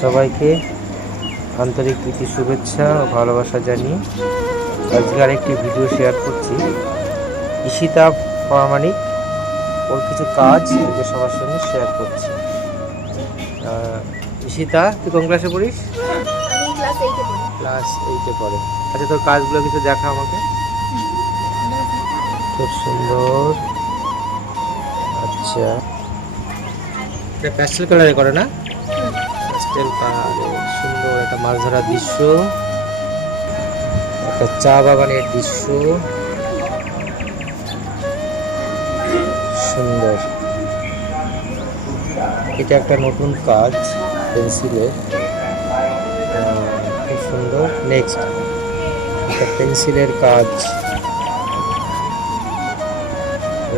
সবাইকে আন্তরিক প্রীতি শুভেচ্ছা ও ভালোবাসা জানিয়ে আজকে আরেকটি ভিডিও শেয়ার করছি। ঈশিতা প্রামাণিক ওর কিছু কাজ আজকে সবার সঙ্গে শেয়ার করছি। ঈশিতা, তুই কোন ক্লাসে পড়িস? আমি ক্লাস 8-এ পড়ে। আচ্ছা, তোর কাজগুলো কিছু দেখা আমাকে। খুব সুন্দর। আচ্ছা, এটা প্যাস্টেল কালারে করে না? প্যাস্টেল কালারে সুন্দর একটা মাছ ধরার দৃশ্য, একটা চা বাগানের দৃশ্য, সুন্দর। এটা একটা নতুন কাজ পেন্সিলের, খুব সুন্দর। নেক্সট একটা পেন্সিলের কাজ,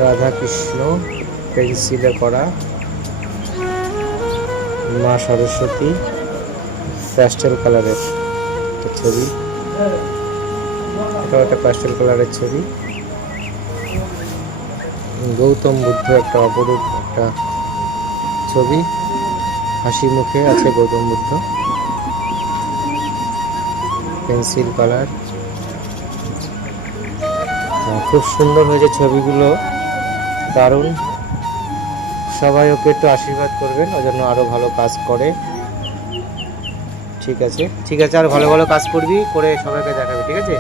রাধা কৃষ্ণ পেন্সিলে করা, মা সরস্বতী প্যাস্টেল কালারের একটা ছবি, এটাও একটা প্যাস্টেল কালারের ছবি। গৌতম বুদ্ধ একটা অপরূপ একটা ছবি, হাসি মুখে আছে গৌতম বুদ্ধ, পেন্সিল কালার। খুব সুন্দর হয়েছে ছবিগুলো, দারুণ। সবাই ওকে একটু আশীর্বাদ করবেন, ওই জন্য আরও ভালো কাজ করে। ঠিক আছে, ঠিক আছে, আর ভালো ভালো কাজ করবি, করে সবাইকে দেখাবে। ঠিক আছে,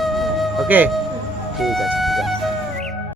ওকে, ঠিক আছে।